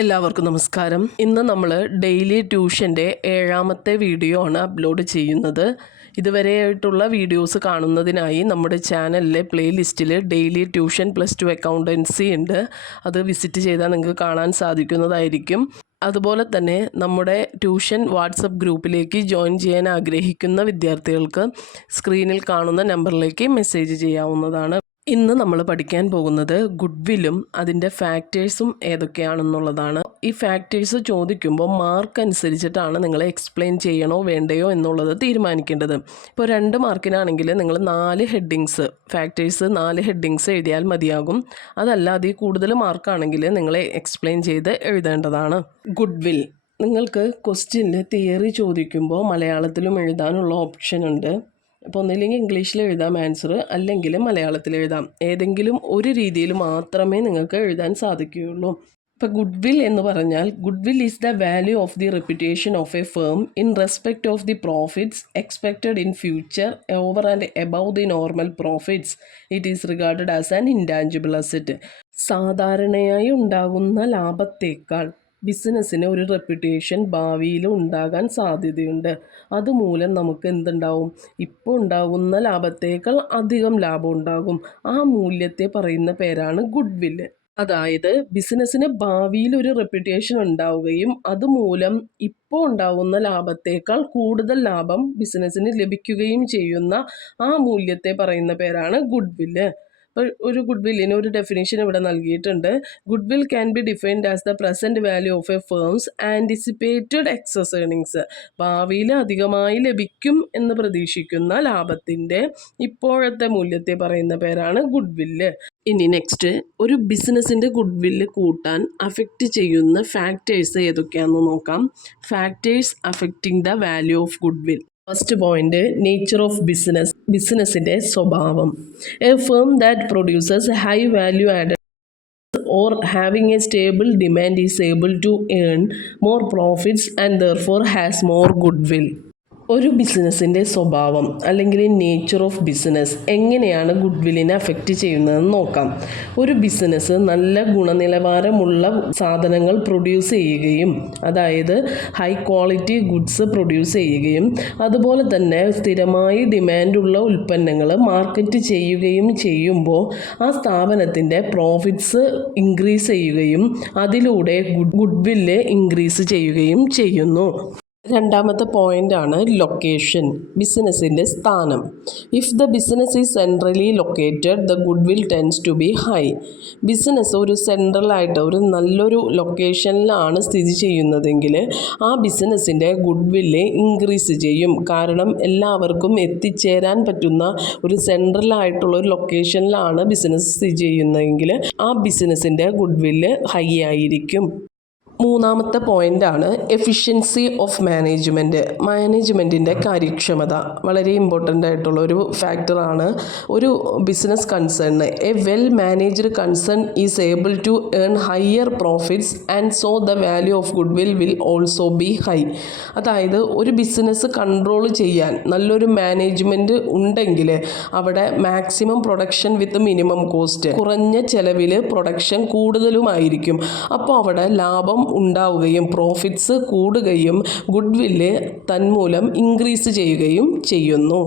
എല്ലാവർക്കും നമസ്കാരം. ഇന്ന് നമ്മൾ ഡെയിലി ട്യൂഷൻ്റെ 7ാമത്തെ വീഡിയോ ആണ് അപ്ലോഡ് ചെയ്യുന്നത്. ഇതുവരെയായിട്ടുള്ള വീഡിയോസ് കാണുന്നതിനായി നമ്മുടെ ചാനലിലെ പ്ലേലിസ്റ്റിൽ ഡെയിലി ട്യൂഷൻ +2 അക്കൗണ്ടൻസി ഉണ്ട്. അത് വിസിറ്റ് ചെയ്താൽ നിങ്ങൾക്ക് കാണാൻ സാധിക്കുന്നതായിരിക്കും. അതുപോലെ തന്നെ നമ്മുടെ ട്യൂഷൻ വാട്സപ്പ് ഗ്രൂപ്പിലേക്ക് ജോയിൻ ചെയ്യാൻ ആഗ്രഹിക്കുന്ന വിദ്യാർത്ഥികൾക്ക് സ്ക്രീനിൽ കാണുന്ന നമ്പറിലേക്ക് മെസ്സേജ് ചെയ്യാവുന്നതാണ്. ഇന്ന് നമ്മൾ പഠിക്കാൻ പോകുന്നത് ഗുഡ്വില്ലും അതിൻ്റെ ഫാക്ടേഴ്സും ഏതൊക്കെയാണെന്നുള്ളതാണ്. ഈ ഫാക്ടേഴ്സ് ചോദിക്കുമ്പോൾ മാർക്ക് അനുസരിച്ചിട്ടാണ് നിങ്ങൾ എക്സ്പ്ലെയിൻ ചെയ്യണോ വേണ്ടയോ എന്നുള്ളത് തീരുമാനിക്കേണ്ടത്. ഇപ്പോൾ 2 മാർക്കിനാണെങ്കിൽ നിങ്ങൾ 4 ഹെഡിങ്സ് ഫാക്ടേഴ്സ് 4 ഹെഡിങ്സ് എഴുതിയാൽ മതിയാകും. അതല്ല അതിൽ കൂടുതൽ മാർക്കാണെങ്കിൽ നിങ്ങൾ എക്സ്പ്ലെയിൻ ചെയ്ത് എഴുതേണ്ടതാണ്. ഗുഡ്വിൽ നിങ്ങൾക്ക് ക്വസ്റ്റ്യനിൽ തിയറി ചോദിക്കുമ്പോൾ മലയാളത്തിലും എഴുതാനുള്ള ഓപ്ഷൻ ഉണ്ട്. അപ്പോൾ ഒന്നില്ലെങ്കിൽ ഇംഗ്ലീഷിൽ എഴുതാം ആൻസർ, അല്ലെങ്കിൽ മലയാളത്തിൽ എഴുതാം. ഏതെങ്കിലും ഒരു രീതിയിൽ മാത്രമേ നിങ്ങൾക്ക് എഴുതാൻ സാധിക്കുകയുള്ളൂ. ഇപ്പോൾ ഗുഡ്വിൽ എന്ന് പറഞ്ഞാൽ goodwill is the value of the reputation of a firm in respect of the profits expected in future over and above the normal profits. It is regarded as an intangible asset. സാധാരണയായി ഉണ്ടാകുന്ന ലാഭത്തേക്കാൾ ബിസിനസ്സിന് ഒരു reputation ഭാവിയിൽ ഉണ്ടാകാൻ സാധ്യതയുണ്ട്. അതുമൂലം നമുക്ക് എന്തുണ്ടാവും? ഇപ്പോൾ ഉണ്ടാകുന്ന ലാഭത്തേക്കാൾ അധികം ലാഭം ഉണ്ടാകും. ആ മൂല്യത്തെ പറയുന്ന പേരാണ് ഗുഡ്വില്ല്. അതായത് ബിസിനസ്സിന് ഭാവിയിൽ ഒരു റെപ്യൂട്ടേഷൻ ഉണ്ടാവുകയും അതുമൂലം ഇപ്പോൾ ഉണ്ടാകുന്ന ലാഭത്തേക്കാൾ കൂടുതൽ ലാഭം ബിസിനസ്സിന് ലഭിക്കുകയും ചെയ്യുന്ന ആ മൂല്യത്തെ പറയുന്ന പേരാണ് ഗുഡ്വില്ല്. അപ്പോൾ ഒരു ഗുഡ്വില്ലിന് ഒരു ഡെഫിനിഷൻ ഇവിടെ നൽകിയിട്ടുണ്ട്. Goodwill can be defined as the present value of a firm's anticipated excess earnings. ഭാവിയിൽ അധികമായി ലഭിക്കും എന്ന് പ്രതീക്ഷിക്കുന്ന ലാഭത്തിൻ്റെ ഇപ്പോഴത്തെ മൂല്യത്തെ പറയുന്ന പേരാണ് ഗുഡ്വില്ല്. ഇനി നെക്സ്റ്റ്, ഒരു ബിസിനസ്സിൻ്റെ ഗുഡ്വില്ല് കൂട്ടാൻ അഫക്റ്റ് ചെയ്യുന്ന ഫാക്ടേഴ്സ് ഏതൊക്കെയാണെന്ന് നോക്കാം. Factors affecting the value of goodwill. First point, nature of business. ബിസിനസ്സിൻ്റെ സ്വഭാവം. A firm that produces high value added or having a stable demand is able to earn more profits and therefore has more goodwill. ഒരു ബിസിനസ്സിൻ്റെ സ്വഭാവം അല്ലെങ്കിൽ nature of business എങ്ങനെയാണ് ഗുഡ്വില്ലിനെ affect ചെയ്യുന്നതെന്ന് നോക്കാം. ഒരു ബിസിനസ് നല്ല ഗുണനിലവാരമുള്ള സാധനങ്ങൾ പ്രൊഡ്യൂസ് ചെയ്യുകയും, അതായത് ഹൈ ക്വാളിറ്റി ഗുഡ്സ് പ്രൊഡ്യൂസ് ചെയ്യുകയും അതുപോലെ തന്നെ സ്ഥിരമായി ഡിമാൻഡുള്ള ഉൽപ്പന്നങ്ങൾ മാർക്കറ്റ് ചെയ്യുകയും ചെയ്യുമ്പോൾ ആ സ്ഥാപനത്തിൻ്റെ പ്രോഫിറ്റ്സ് ഇൻക്രീസ് ചെയ്യുകയും അതിലൂടെ ഗുഡ്വില്ല് ഇൻക്രീസ് ചെയ്യുകയും ചെയ്യുന്നു. രണ്ടാമത്തെ പോയിൻ്റാണ് ലൊക്കേഷൻ, ബിസിനസ്സിൻ്റെ സ്ഥാനം. If the business is centrally located the goodwill tends to be high. Business ഒരു സെൻട്രലായിട്ട് ഒരു നല്ലൊരു ലൊക്കേഷനിലാണ് സ്ഥിതി ചെയ്യുന്നതെങ്കിൽ ആ ബിസിനസ്സിൻ്റെ ഗുഡ്വില്ല് ഇൻക്രീസ് ചെയ്യും. കാരണം എല്ലാവർക്കും എത്തിച്ചേരാൻ പറ്റുന്ന ഒരു സെൻട്രലായിട്ടുള്ള ഒരു ലൊക്കേഷനിലാണ് ബിസിനസ് സ്ഥിതി ചെയ്യുന്നതെങ്കിൽ ആ ബിസിനസ്സിൻ്റെ ഗുഡ്വില്ല് ഹൈ ആയിരിക്കും. മൂന്നാമത്തെ പോയിൻ്റാണ് എഫിഷ്യൻസി ഓഫ് മാനേജ്മെൻറ്റ്. മാനേജ്മെൻറ്റിൻ്റെ കാര്യക്ഷമത വളരെ ഇമ്പോർട്ടൻ്റ് ആയിട്ടുള്ള ഒരു ഫാക്ടറാണ് ഒരു ബിസിനസ് കൺസേണിന്. A well managed concern is able to earn higher profits and so the value of goodwill will also be high. അതായത് ഒരു ബിസിനസ് കൺട്രോൾ ചെയ്യാൻ നല്ലൊരു മാനേജ്മെൻറ്റ് ഉണ്ടെങ്കിൽ അവിടെ maximum production with minimum cost, കുറഞ്ഞ ചെലവിൽ പ്രൊഡക്ഷൻ കൂടുതലുമായിരിക്കും. അപ്പോൾ അവിടെ ലാഭം ഉണ്ടാവുകയും പ്രോഫിറ്റ്സ് കൂടുകയും ഗുഡ്വില്ല് തന്മൂലം ഇൻക്രീസ് ചെയ്യുകയും ചെയ്യുന്നു.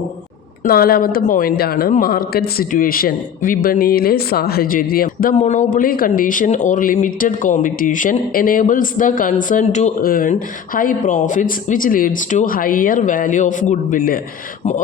നാലാമത്തെ പോയിൻ്റാണ് മാർക്കറ്റ് സിറ്റുവേഷൻ, വിപണിയിലെ സാഹചര്യം. The monopoly condition or limited competition enables the concern to earn high profits which leads to higher value of goodwill.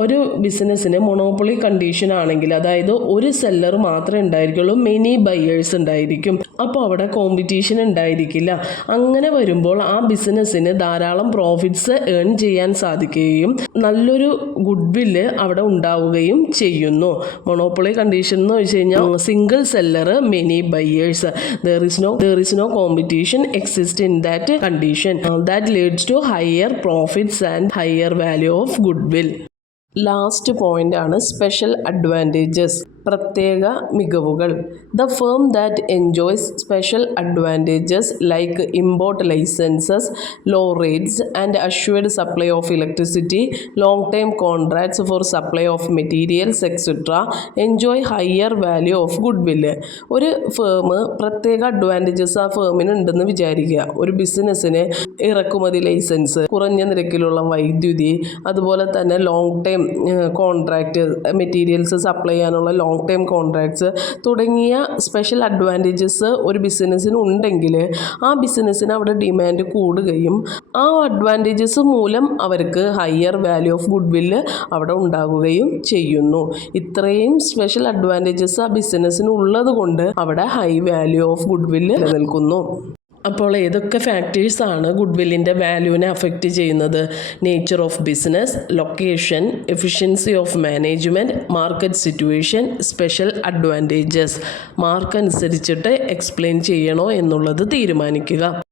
ഒരു ബിസിനസ്സിന് മൊണോപ്പൊളി കണ്ടീഷൻ ആണെങ്കിൽ, അതായത് ഒരു സെല്ലർ മാത്രമേ ഉണ്ടായിരിക്കുള്ളൂ, മെനി ബയേഴ്സ് ഉണ്ടായിരിക്കും. അപ്പോൾ അവിടെ കോമ്പറ്റീഷൻ ഉണ്ടായിരിക്കില്ല. അങ്ങനെ വരുമ്പോൾ ആ ബിസിനസ്സിന് ധാരാളം പ്രോഫിറ്റ്സ് ഏൺ ചെയ്യാൻ സാധിക്കുകയും നല്ലൊരു ഗുഡ്വില്ല് അവിടെ ഉണ്ടാവുകയും ചെയ്യുന്നു. മൊണോപ്പൊളി കണ്ടീഷൻ എന്ന് വെച്ച് കഴിഞ്ഞാൽ single seller many buyers, there is no competition exist in that condition that leads to higher profits and higher value of goodwill. Last പോയിൻ്റാണ് സ്പെഷ്യൽ അഡ്വാൻറ്റേജസ്. പ്രത്യേക മികവുകൾ. The firm that enjoys special advantages like import licenses, low rates and assured supply of electricity, long time contracts for supply of materials etcetera enjoy higher value of good will. ഒരു firm പ്രത്യേക advantages ആ ഫേമിന് ഉണ്ടെന്ന് വിചാരിക്കുക. ഒരു ബിസിനസ്സിന് ഇറക്കുമതി licence, കുറഞ്ഞ നിരക്കിലുള്ള വൈദ്യുതി, അതുപോലെ തന്നെ long time contract, materials supply ചെയ്യാനുള്ള ലോങ് ടൈം കോൺട്രാക്ട്സ് തുടങ്ങിയ സ്പെഷ്യൽ അഡ്വാൻറ്റേജസ് ഒരു ബിസിനസ്സിന് ഉണ്ടെങ്കിൽ ആ ബിസിനസ്സിന് അവിടെ ഡിമാൻഡ് കൂടുകയും ആ അഡ്വാൻറ്റേജസ് മൂലം അവർക്ക് ഹയർ വാല്യൂ ഓഫ് ഗുഡ് വില്ല് അവിടെ ഉണ്ടാകുകയും ചെയ്യുന്നു. ഇത്രയും സ്പെഷ്യൽ അഡ്വാൻറ്റേജസ് ആ ബിസിനസ്സിന് ഉള്ളത് കൊണ്ട് അവിടെ ഹൈ വാല്യൂ ഓഫ് ഗുഡ് വില്ല് നിലനിൽക്കുന്നു. അപ്പോൾ ഏതൊക്കെ ഫാക്ടേഴ്സാണ് ഗുഡ് വില്ലിൻ്റെ വാല്യൂവിനെ അഫക്റ്റ് ചെയ്യുന്നത്? Nature of business, location, efficiency of management, market situation, special advantages. Mark അനുസരിച്ചിട്ട് എക്സ്പ്ലെയിൻ ചെയ്യണോ എന്നുള്ളത് തീരുമാനിക്കുക.